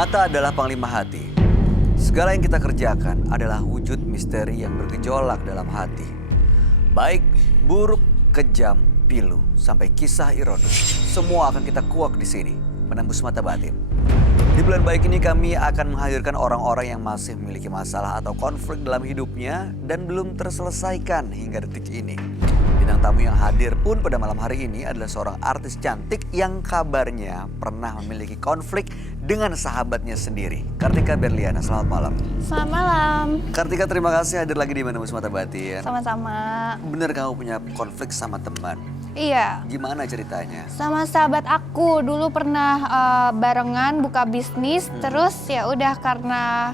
Mata adalah panglima hati. Segala yang kita kerjakan adalah wujud misteri yang bergejolak dalam hati. Baik, buruk, kejam, pilu, sampai kisah ironis. Semua akan kita kuak di sini, menembus mata batin. Di bulan baik ini kami akan menghadirkan orang-orang yang masih memiliki masalah atau konflik dalam hidupnya dan belum terselesaikan hingga detik ini. Bintang tamu yang hadir pun pada malam hari ini adalah seorang artis cantik yang kabarnya pernah memiliki konflik dengan sahabatnya sendiri. Kartika Berliana, selamat malam. Selamat malam. Kartika, terima kasih hadir lagi di Menembus Mata Batin. Sama-sama. Bener kamu punya konflik sama teman? Iya. Gimana ceritanya? Sama sahabat aku dulu pernah barengan buka bisnis, terus ya udah karena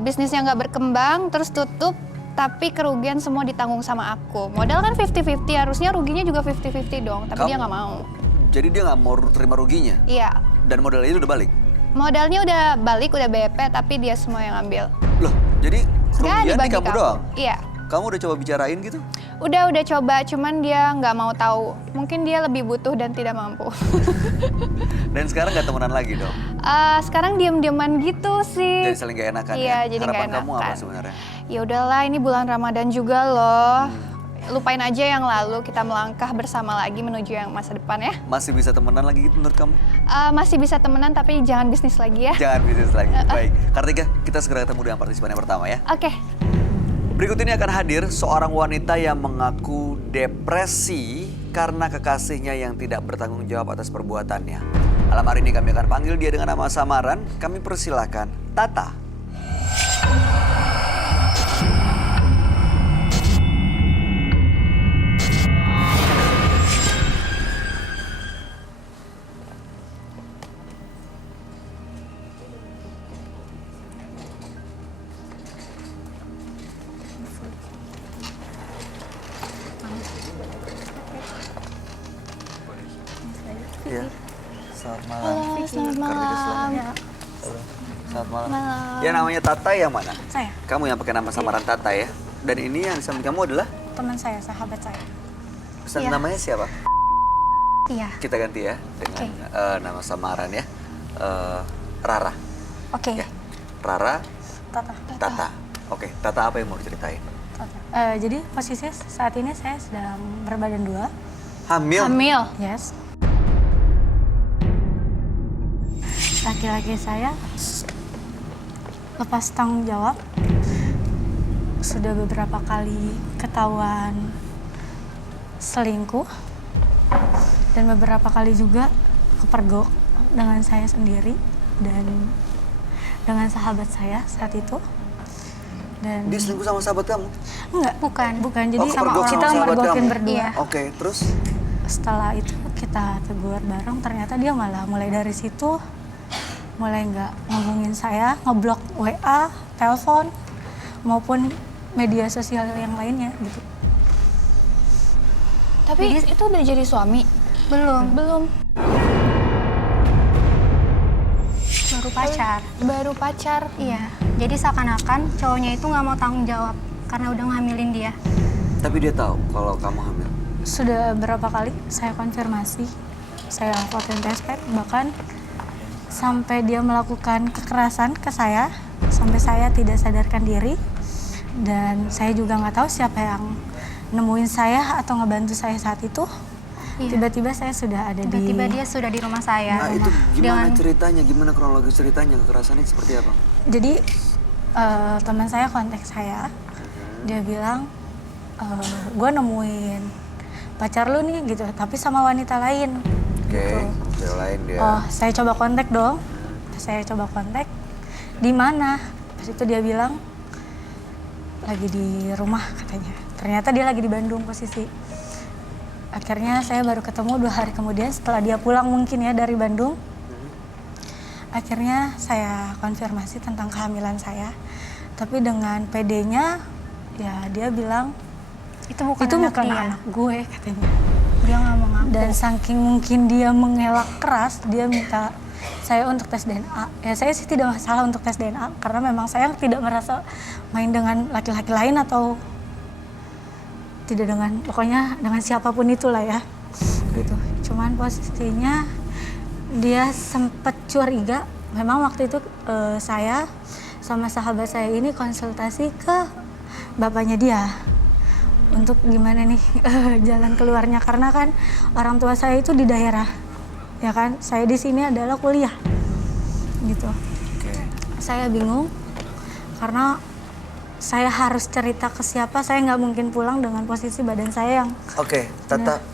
bisnisnya nggak berkembang, terus tutup. Tapi kerugian semua ditanggung sama aku. Modal kan 50-50, harusnya ruginya juga 50-50 dong. Tapi dia nggak mau. Jadi dia nggak mau terima ruginya? Iya. Dan modalnya itu udah balik? Modalnya udah balik, udah BP, tapi dia semua yang ambil. Loh, jadi kerugian di kamu doang? Iya. Kamu udah coba bicarain gitu? Udah coba, cuman dia nggak mau tahu. Mungkin dia lebih butuh dan tidak mampu. Dan sekarang nggak temenan lagi dong? Sekarang diem-dieman gitu sih. Jadi saling gak enakan iya, ya? Jadi Harapan gak kamu apa enakan. sebenarnya? Ya udahlah, ini bulan Ramadan juga loh. Lupain aja yang lalu, kita melangkah bersama lagi menuju yang masa depan ya. Masih bisa temenan lagi gitu menurut kamu? Masih bisa temenan tapi jangan bisnis lagi ya. Jangan bisnis lagi, baik. Kartika, kita segera ketemu dengan partisipan yang pertama ya. Oke. Berikut ini akan hadir seorang wanita yang mengaku depresi karena kekasihnya yang tidak bertanggung jawab atas perbuatannya. Malam hari ini kami akan panggil dia dengan nama samaran. Kami persilahkan Tata. Ya, selamat malam. Halo, selamat malam. Halo, selamat malam. Malam. Ya, namanya Tata yang mana? Saya, Kamu yang pakai nama samaran Tata ya? Dan ini yang di samping kamu adalah? teman saya, sahabat saya. Pesan Iya. namanya siapa? Iya. Kita ganti ya dengan nama samaran ya. Rara. Oke. Ya. Rara, Tata. Tata. Oke, Tata apa yang mau diceritain? Jadi posisinya saat ini saya sedang berbadan 2. Hamil? Hamil. Yes. Laki-laki saya lepas tanggung jawab. Sudah beberapa kali ketahuan selingkuh. Dan beberapa kali juga kepergok dengan saya sendiri dan dengan sahabat saya saat itu. Dan Dia selingkuh sama sahabat kamu? enggak, bukan. Jadi kepergok sama kita sahabat mergokin kamu? berdua. Iya. Oke, terus? Setelah itu kita tegur bareng, ternyata dia malah mulai dari situ mulai nggak ngomongin saya, ngeblok WA, telepon, maupun media sosial yang lainnya gitu. Tapi itu udah jadi suami? Belum. Baru pacar. Baru pacar. Iya. Jadi seakan-akan cowoknya itu nggak mau tanggung jawab karena udah ngehamilin dia. Tapi dia tahu kalau kamu hamil? Sudah berapa kali saya konfirmasi, saya fotoin tespek, bahkan sampai dia melakukan kekerasan ke saya, sampai saya tidak sadarkan diri. Dan saya juga nggak tahu siapa yang nemuin saya atau ngebantu saya saat itu. Iya. Tiba-tiba saya sudah ada Tiba-tiba dia sudah di rumah saya. Nah, itu gimana Dengan- ceritanya? Gimana kronologis ceritanya? Kekerasannya seperti apa? Jadi teman saya kontak saya, dia bilang, gue nemuin pacar lu nih gitu, tapi sama wanita lain. Oke, cewek lain dia. Oh, saya coba kontak dong. Saya coba kontak, di mana? Pas itu dia bilang lagi di rumah katanya. Ternyata dia lagi di Bandung posisi. Akhirnya saya baru ketemu 2 hari kemudian setelah dia pulang mungkin ya dari Bandung. Akhirnya saya konfirmasi tentang kehamilan saya. Tapi dengan PD-nya ya dia bilang itu bukan itu anak bukan dia. anak gue katanya. Dia nggak mau ngaku. Dan saking mungkin dia mengelak keras, dia minta saya untuk tes DNA. Ya saya sih tidak masalah untuk tes DNA karena memang saya tidak merasa main dengan laki-laki lain atau tidak dengan, pokoknya dengan siapapun itulah ya. Gitu. Cuman posisinya dia sempat curiga memang waktu itu saya sama sahabat saya ini konsultasi ke bapaknya dia untuk gimana nih jalan keluarnya, karena kan orang tua saya itu di daerah, ya kan, saya di sini adalah kuliah gitu. Saya bingung karena saya harus cerita ke siapa, saya nggak mungkin pulang dengan posisi badan saya yang... Oke, Tata,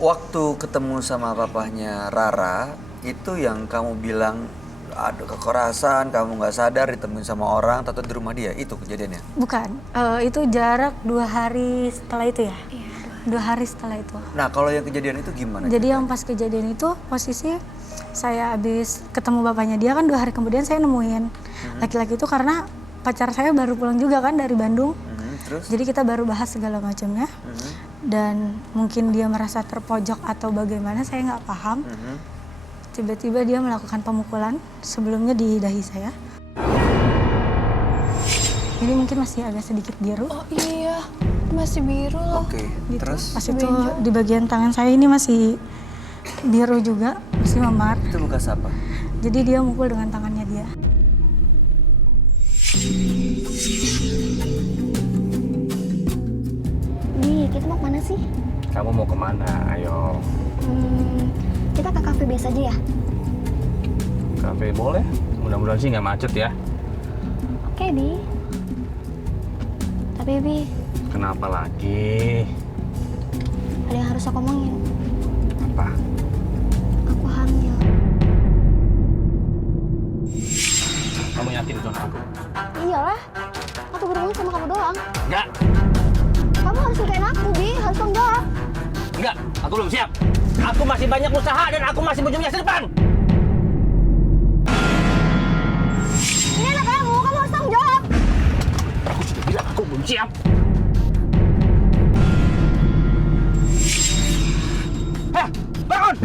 waktu ketemu sama papahnya Rara, itu yang kamu bilang ada kekerasan, kamu nggak sadar ditemuin sama orang, Tata di rumah dia, itu kejadiannya? Bukan, itu jarak 2 hari setelah itu ya. Iya. 2 hari setelah itu. Nah, kalau yang kejadian itu gimana? Jadi yang pas kejadian itu posisi saya habis ketemu bapaknya dia kan 2 hari kemudian saya nemuin laki-laki itu karena pacar saya baru pulang juga kan dari Bandung. Terus? Jadi kita baru bahas segala macamnya. Dan mungkin dia merasa terpojok atau bagaimana, saya nggak paham. Tiba-tiba dia melakukan pemukulan sebelumnya di dahi saya. Ini mungkin masih agak sedikit biru. Oh iya, masih biru loh. Oke, Gitu. terus? Pas itu di bagian tangan saya ini masih biru juga, masih memar. Itu bekas apa? Jadi dia mukul dengan tangannya dia. Di, kita mau kemana sih? Kamu mau kemana? Ayo. Kita ke kafe biasa aja ya? Kafe boleh. Mudah-mudahan sih nggak macet ya. Oke, Bi. Tapi, Bi, Kenapa lagi? ada yang harus aku omongin. Apa? Aku hamil. Kamu yakin itu anak aku? Iyalah, aku berhubungan sama kamu doang. Enggak. Kamu harus nikahin aku, Bi. Harus tanggung jawab. Enggak. Aku belum siap. Aku masih banyak usaha dan aku masih punya masa depan. Ini anak kamu harus tanggung jawab. Aku sudah bilang aku belum siap. Hah, bangun!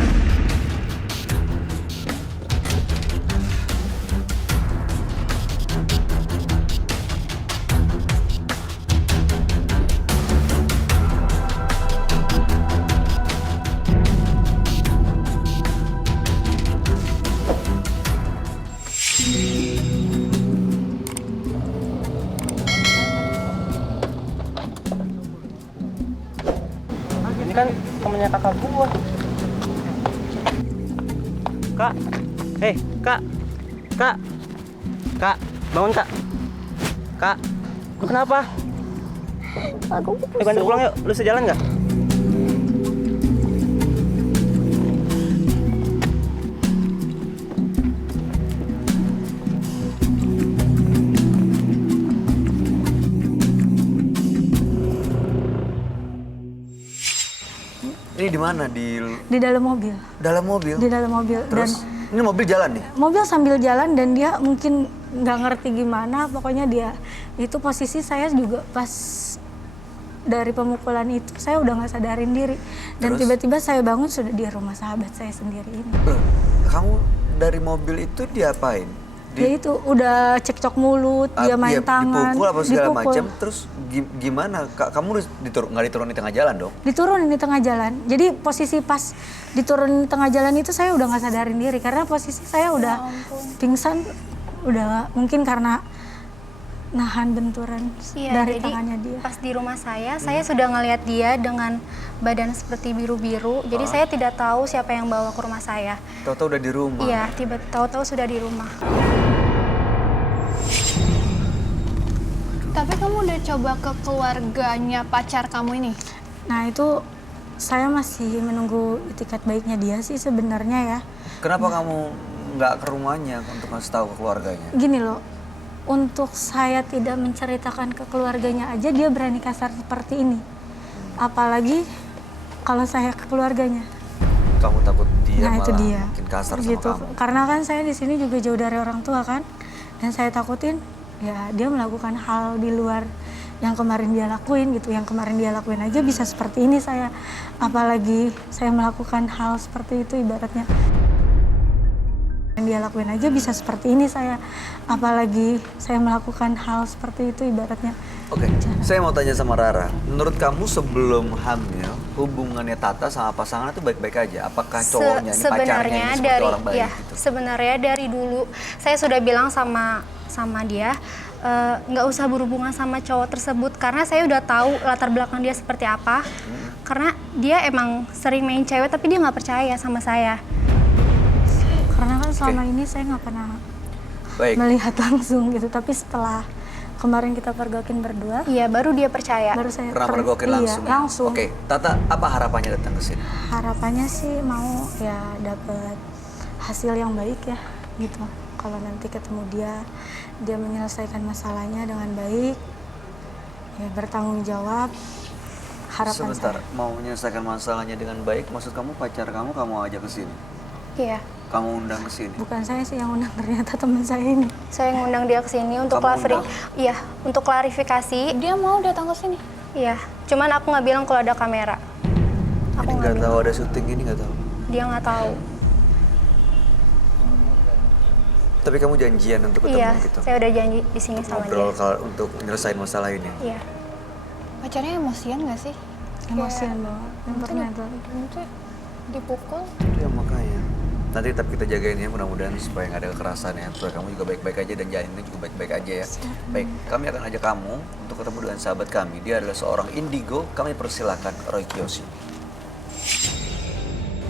Ini kan temennya kakak gua. Kak, kak, kak, bangun kak, kak, lu kenapa? Aku Bantu pulang yuk, lu sejalan nggak? Ini di mana? Di dalam mobil. Dalam mobil? Di dalam mobil. Terus, ini mobil jalan nih? Mobil sambil jalan dan dia mungkin nggak ngerti gimana, pokoknya dia itu posisi saya juga pas dari pemukulan itu saya udah nggak sadarin diri dan Terus? tiba-tiba saya bangun sudah di rumah sahabat saya sendiri ini. Kamu dari mobil itu diapain? Dia itu udah cekcok mulut, dia main tangan, dipukul apa segala dipukul. macam, terus gimana? Kamu nggak diturun di tengah jalan dong? Diturunin di tengah jalan. Jadi posisi pas diturunin di tengah jalan itu saya udah nggak sadarin diri karena posisi saya udah pingsan, udah mungkin karena nahan benturan dari jadi tangannya dia. pas di rumah saya sudah ngelihat dia dengan badan seperti biru-biru. Jadi saya tidak tahu siapa yang bawa ke rumah saya. Tahu-tahu udah di rumah. Iya, tahu-tahu sudah di rumah. Tapi kamu udah coba ke keluarganya pacar kamu ini? Nah itu saya masih menunggu itikat baiknya dia sih sebenarnya ya. Kenapa kamu nggak ke rumahnya untuk ngasih tahu ke keluarganya? Gini loh, untuk saya tidak menceritakan ke keluarganya aja dia berani kasar seperti ini. Apalagi kalau saya ke keluarganya. Kamu takut dia Nah malah itu dia. makin kasar gitu. sama kamu? Karena kan saya di sini juga jauh dari orang tua kan. Dan saya takutin ya dia melakukan hal di luar yang kemarin dia lakuin gitu. Yang kemarin dia lakuin aja bisa seperti ini saya. Apalagi saya melakukan hal seperti itu ibaratnya. Yang dia lakuin aja bisa seperti ini saya. Apalagi saya melakukan hal seperti itu ibaratnya. Oke, saya mau tanya sama Rara. Menurut kamu sebelum hamil, hubungannya Tata sama pasangan itu baik-baik aja? Apakah cowoknya ini pacarnya Sebenarnya ini seperti dari orang baik ya, gitu? sebenarnya dari dulu saya sudah bilang sama dia nggak usah berhubungan sama cowok tersebut karena saya udah tahu latar belakang dia seperti apa. Karena dia emang sering main cewek tapi dia nggak percaya sama saya. Karena kan selama ini saya nggak pernah Baik. melihat langsung gitu, tapi setelah kemarin kita pergokin berdua, Iya, baru dia percaya. baru saya Pernah mergokin iya, langsung? Ya? langsung. Oke, Tata, apa harapannya datang ke sini? Harapannya sih mau ya dapet hasil yang baik ya gitu. Kalau nanti ketemu dia menyelesaikan masalahnya dengan baik, ya bertanggung jawab. Harapan Sebentar, saya. mau menyelesaikan masalahnya dengan baik, maksud kamu pacar kamu ajak ke sini? Iya. Kamu undang ke sini? Bukan saya sih yang undang, ternyata teman saya ini. Saya ngundang dia ke sini untuk Kamu undang? iya, untuk klarifikasi. Dia mau datang ke sini. Iya, cuman aku nggak bilang kalau ada kamera. Aku Ini nggak nggak bilang. tahu ada syuting ini, nggak tahu. Dia nggak tahu. Tapi kamu janjian untuk ketemu Iya, gitu? saya udah janji di sini sama Ngobrol dia. untuk menyelesaikan masalah ini? Iya. Pacarnya emosian nggak sih? Emosian banget. Yang pernah itu. Nanti dipukul. Ya makanya. Nanti tetap kita jagain ya, mudah-mudahan supaya nggak ada kekerasan ya. Supaya kamu juga baik-baik aja dan jalannya juga baik-baik aja ya. Baik, kami akan ajak kamu untuk ketemu dengan sahabat kami. Dia adalah seorang indigo, kami persilakan Roy Kiyoshi.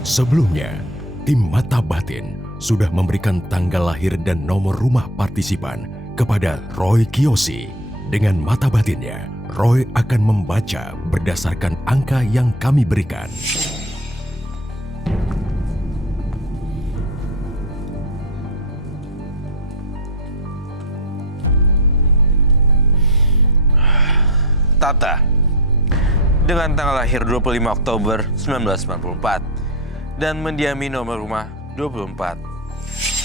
Sebelumnya, tim Mata Batin sudah memberikan tanggal lahir dan nomor rumah partisipan kepada Roy Kiyoshi. Dengan mata batinnya, Roy akan membaca berdasarkan angka yang kami berikan. Tata, dengan tanggal lahir 25 Oktober 1994 dan mendiami nomor rumah 24.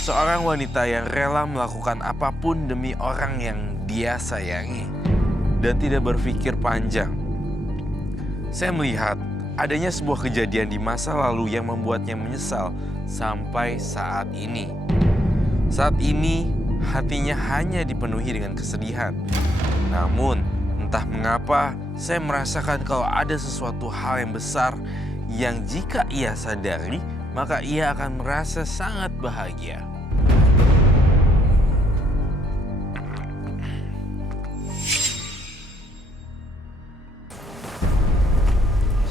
Seorang wanita yang rela melakukan apapun demi orang yang dia sayangi dan tidak berpikir panjang. Saya melihat adanya sebuah kejadian di masa lalu yang membuatnya menyesal sampai saat ini. Saat ini hatinya hanya dipenuhi dengan kesedihan. Namun entah mengapa saya merasakan kalau ada sesuatu hal yang besar yang jika ia sadari maka ia akan merasa sangat bahagia.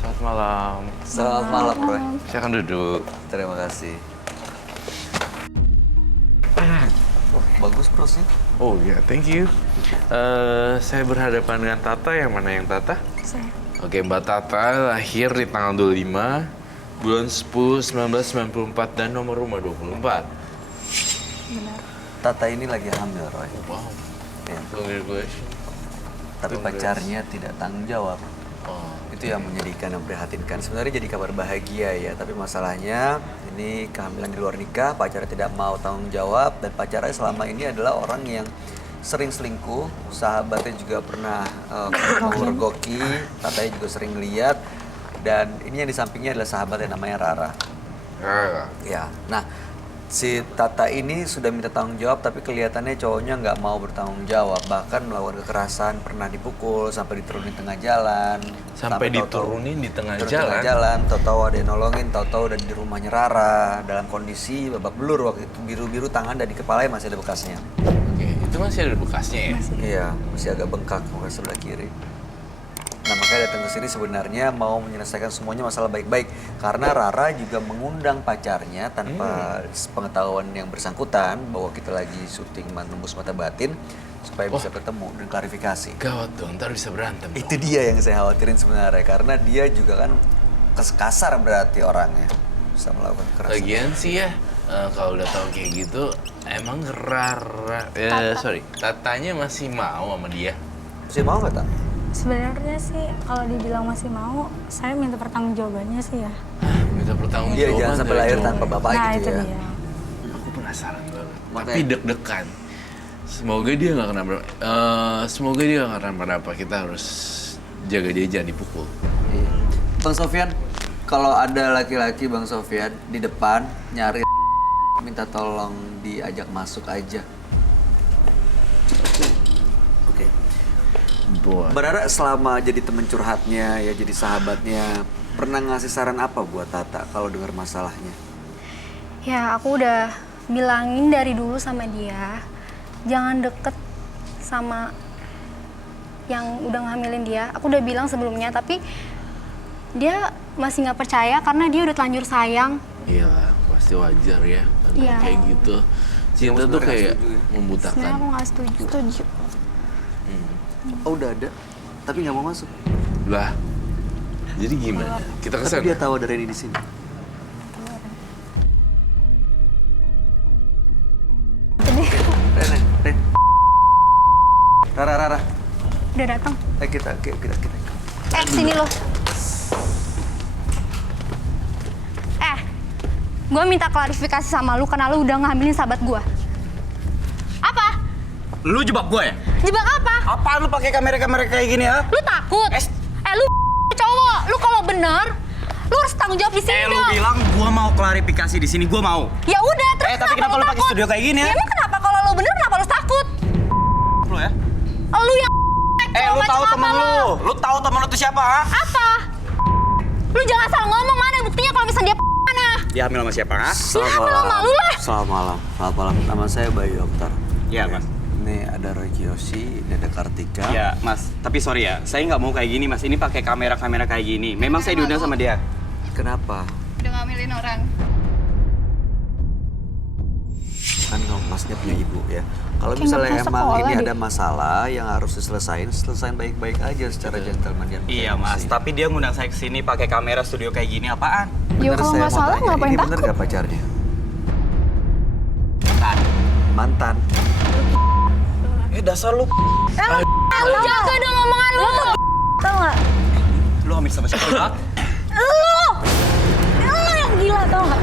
Selamat malam. Selamat malam, Roy. Saya akan duduk. Terima kasih. Oh, bagus bro sih. Oh ya, thank you. Saya berhadapan dengan Tata. Yang mana yang Tata? Saya. Oke, Mbak Tata lahir di tanggal 25 bulan 10 1994 dan nomor rumah 24. Benar. Tata ini lagi hamil, Roy. Wow, Ya. congratulations. Tapi pacarnya tidak tanggung jawab. Oh, Itu yang menyedihkan dan memprihatinkan. Sebenarnya jadi kabar bahagia ya, tapi masalahnya ini kehamilan di luar nikah, pacarnya tidak mau tanggung jawab, dan pacarnya selama ini adalah orang yang sering selingkuh, sahabatnya juga pernah mergoki, katanya juga sering lihat, dan ini yang di sampingnya adalah sahabat yang namanya Rara. Ya, nah si Tata ini sudah minta tanggung jawab, tapi kelihatannya cowoknya nggak mau bertanggung jawab, bahkan melakukan kekerasan, pernah dipukul sampai diturunin tengah jalan. sampai tahu-tahu diturunin di tengah turun tengah jalan. jalan, tahu-tahu ada yang nolongin, tahu-tahu udah di rumahnya Rara dalam kondisi babak belur waktu itu, biru-biru tangan dan di kepalanya masih ada bekasnya. Oke, itu masih ada bekasnya ya? Iya, masih agak bengkak muka sebelah kiri. Nah makanya datang ke sini sebenarnya mau menyelesaikan semuanya masalah baik-baik, karena Rara juga mengundang pacarnya tanpa pengetahuan yang bersangkutan bahwa kita lagi syuting Menembus Mata Batin supaya bisa ketemu dan klarifikasi. Gawat dong, ntar bisa berantem. Itu dia yang saya khawatirin sebenarnya, karena dia juga kan kasar berarti orangnya, bisa melakukan kekerasan. Lagian sih ya, kalau udah tahu kayak gitu, emang Tatanya masih mau sama dia? Masih mau nggak, Tak? Sebenarnya sih kalau dibilang masih mau, saya minta pertanggungjawabannya sih ya. Minta pertanggung Iya, jawaban jangan sampai dari lahir cowok. tanpa bapak Nah gitu itu ya. dia. Aku penasaran banget. Makanya. Tapi deg-degan. Semoga dia nggak kenapa-napa. Kita harus jaga dia jangan dipukul. Iya. Bang Sofyan, kalau ada laki-laki Bang Sofyan di depan nyari minta tolong diajak masuk aja. Oke. Boy. Mbak Rara selama jadi teman curhatnya, ya jadi sahabatnya, pernah ngasih saran apa buat Tata kalau dengar masalahnya? Ya aku udah bilangin dari dulu sama dia, jangan deket sama yang udah ngehamilin dia. Aku udah bilang sebelumnya, tapi dia masih nggak percaya karena dia udah terlanjur sayang. Iya, pasti wajar ya. Iya. Kayak gitu. Cinta tuh kayak membutakan. Sebenarnya aku nggak setuju. Oh udah ada, tapi nggak mau masuk. Lah, jadi gimana? Kita Tapi kesana. dia tahu ada Reni di sini. Ren. Rara. Udah datang. Kita. Sini lo. Gue minta klarifikasi sama lu karena lu udah ngambilin sahabat gue. Apa? Lu jebak gue ya? Jebak apa? Apaan lu pakai kamera-kamera kayak gini ya? Lu takut? Lu cowok, lu kalau bener, lu harus tanggung jawab di sini Lu dong. bilang gua mau klarifikasi di sini, gua mau. Ya udah, terus Tapi kenapa lu pakai takut? studio kayak gini ya? Ya emang kenapa kalau lu bener kenapa lu takut? Lu ya? Lu yang Lu macam tahu apa temen lu? Lu tahu temen lu tuh siapa, ha? Apa? Lu jangan salah ngomong, mana buktinya kalau misalnya dia mana? Dia hamil sama siapa, ha? Selamat malu lah. Selamat malam. Nama saya Bayu Oktar. Iya, Mas. Ini ada Roy Kiyoshi, ini ada Kartika. Ya, Mas. Tapi sorry ya, saya nggak mau kayak gini, Mas. Ini pakai kamera-kamera kayak gini. Memang saya diundang sama dia. Kenapa? Udah ngambilin orang. Kan masnya punya ibu ya. Kalau Kayak misalnya nggak pernah emang sekolah ini deh. ada masalah yang harus diselesain baik-baik aja secara gentleman dan Iya, Mas. beremsi. Tapi dia ngundang saya ke sini pakai kamera studio kayak gini apaan? Ya Bener, kalau saya nggak mau salah tanya, ngapain ini takut? bener gak pacarnya? Kan. Mantan. Dasar lu. Lu jaga dong omongan lu. Tau nggak? Lu hamil sama siapa? Lu yang gila tau nggak?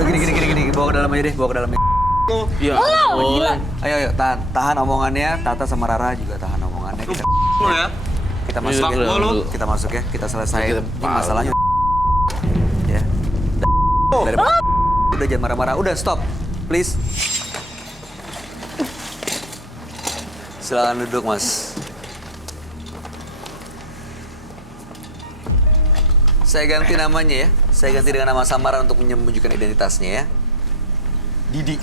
Udah gini, bawa ke dalam aja deh, bawa ke dalam aja. Ya ampun. Ayo, tahan omongannya. Tata sama Rara juga tahan omongannya. Lu ya? Kita masuk ya. Lu. Kita masuk ya, kita selesai. Kita Ini masalahnya. Ya. Udah jangan marah-marah. Udah stop, please. Silakan duduk, Mas. Saya ganti namanya ya. Saya ganti dengan nama samaran untuk menyembunyikan identitasnya ya. Didi.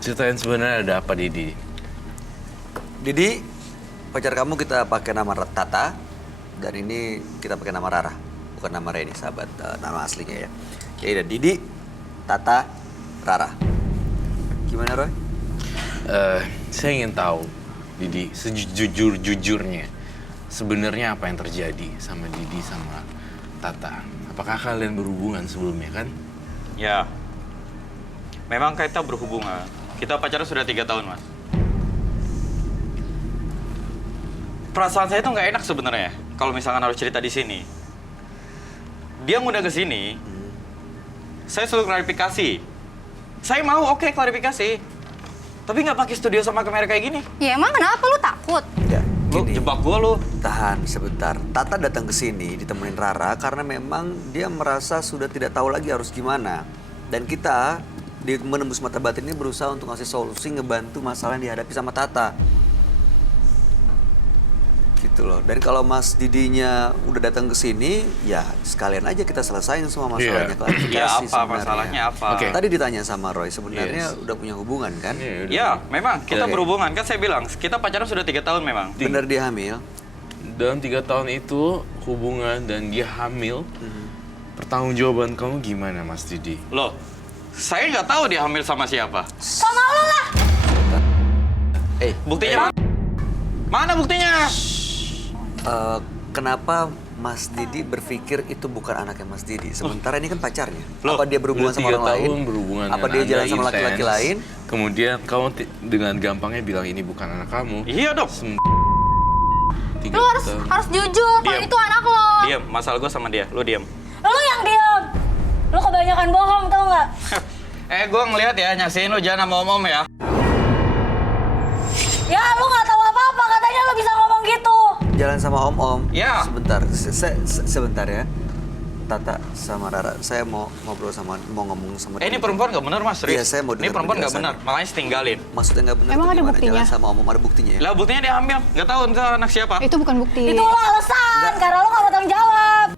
Ceritain sebenarnya ada apa, Didi? Didi, pacar kamu kita pakai nama Tata, dan ini kita pakai nama Rara, bukan nama Reni, sahabat nama aslinya ya. Ya udah, Didi, Tata, Rara. Gimana Roy? Saya ingin tahu, Didi, sejujur-jujurnya sebenarnya apa yang terjadi sama Didi sama Tata? Apakah kalian berhubungan sebelumnya kan? Ya, memang kita berhubungan. Kita pacaran sudah 3 tahun, Mas. Perasaan saya tuh nggak enak sebenarnya kalau misalkan harus cerita di sini. Dia ngundang ke sini, saya suruh klarifikasi. Saya mau, oke, klarifikasi. Tapi nggak pakai studio sama kamera kayak gini. Ya emang kenapa lu takut? Ya, Lu gini. jebak gua lu. Tahan sebentar. Tata datang ke sini ditemenin Rara karena memang dia merasa sudah tidak tahu lagi harus gimana. Dan kita di Menembus Mata Batin ini berusaha untuk ngasih solusi, ngebantu masalah yang dihadapi sama Tata. Gitu loh. Dan kalau Mas Didinya udah datang ke sini, ya sekalian aja kita selesain semua masalahnya. Iya. Klarifikasi Ya apa sebenarnya. masalahnya apa? Oke. Tadi ditanya sama Roy, sebenarnya Yes. udah punya hubungan kan? Iya, Ya, memang kita Oke. berhubungan. Kan saya bilang, kita pacaran sudah 3 tahun memang. Bener dia hamil? Dalam 3 tahun itu hubungan dan dia hamil, pertanggungjawaban kamu gimana, Mas Didi? Loh, saya nggak tahu dia hamil sama siapa. Sama lu lah. Buktinya mana? Mana buktinya? Kenapa Mas Didi berpikir itu bukan anaknya Mas Didi? Sementara ini kan pacarnya. Loh, Apa dia berhubungan Udah sama 3 orang lain? tahun berhubungan Apa dengan dia Anda jalan sama laki-laki intens. lain? Kemudian kamu dengan gampangnya bilang ini bukan anak kamu. Iya dong. Lu harus jujur kalau Diam. itu anak lo. Diam, masalah gue sama dia. Lu diam. Lu yang diam. Lu kebanyakan bohong tau nggak? Gue ngeliat ya, nyaksiin lu jangan sama om-om ya. Ya lu nggak tahu apa-apa katanya lu bisa ngomong gitu. Jalan sama om-om. Ya. Sebentar, sebentar ya. Tata sama Rara, saya mau ngobrol sama, mau ngomong sama Ini dia. perempuan nggak benar mas, serius. Iya, saya mau Ini dengar perempuan nggak benar, penjelasan. makanya tinggalin. Maksudnya nggak benar Emang tuh ada gimana? buktinya? Jalan sama Om, ada buktinya ya? Lah buktinya dia hamil, nggak tahu itu anak siapa. Itu bukan bukti. Itu lo alasan, karena lo gak mau tanggung jawab.